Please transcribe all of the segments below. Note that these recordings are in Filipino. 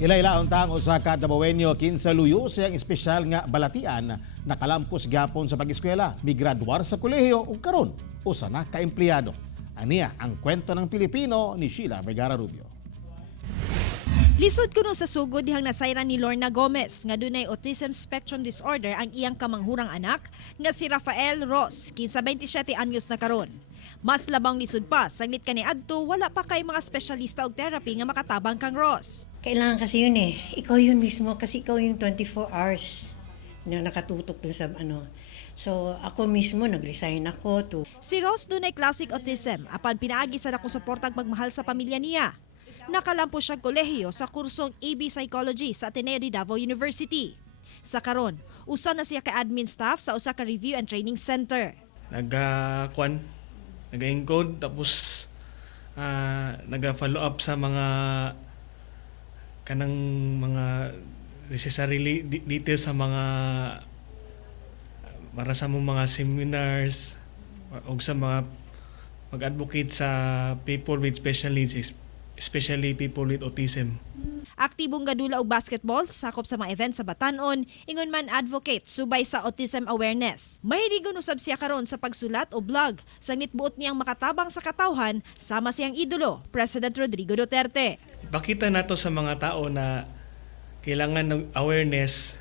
Ilaylaon tang usa ka Dabawenyo kinsaluyo siyang espesyal nga balatian nakalampos gapon sa pag-eskwela, migraduar sa kolehiyo ug karon usa na ka empleyado. Aniya ang kwento ng Pilipino ni Sheila Vergara Rubio. Lisod kuno sa sugod dihang nasayran ni Lorna Gomez nga dunay autism spectrum disorder ang iyang kamanghurang anak nga si Rafael Ross, kinsa 27 anyos na karon. Mas labang lisod pa, saglit kaniadto wala pa kay mga espesyalista og therapy nga makatabang kang Ross. Kailangan kasi yun eh. Ikaw yun mismo kasi ikaw yung 24 hours na nakatutok dun sa ano. So ako mismo nag-resign ako to. Si Ross dunay classic autism apan pinaagi sa dako suportang pagmahal sa pamilya niya. Nakalampo siya kolehiyo sa kursong AB Psychology sa Ateneo de Davao University. Sa karon, usa na siya ka admin staff sa usa ka review and training center. Nag-encode tapos nag-follow up sa mga kanang mga necessary details sa mga para sa mga seminars o sa mga mag-advocate sa people with special needs, especially people with autism. Aktibong gadula og basketball, sakop sa mga event sa Batanon, ingon man advocate subay sa autism awareness. Mahiligon usab siya karon sa pagsulat o blog, sanggit buot niyang makatabang sa katawhan sama siyang idolo, President Rodrigo Duterte. Pakita nato sa mga tao na kailangan ng awareness,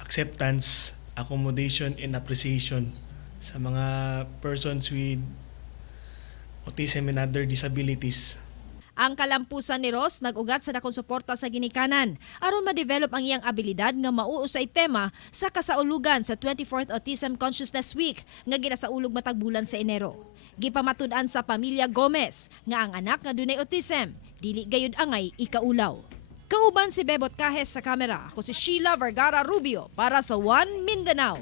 acceptance, accommodation, and appreciation sa mga persons with autism and other disabilities. Ang kalampusan ni Ross nag-ugat sa dakong suporta sa ginikanan aron ma-develop ang iyang abilidad nga mauusay tema sa kasaulugan sa 24th Autism Consciousness Week nga ginasaulog matag bulan sa Enero. Gipamatud-an sa pamilya Gomez nga ang anak nga dunay autism dili gayud angay ikaulaw. Kauban si Bebot Kahes sa kamera, ako si Sheila Vergara Rubio para sa One Mindanao.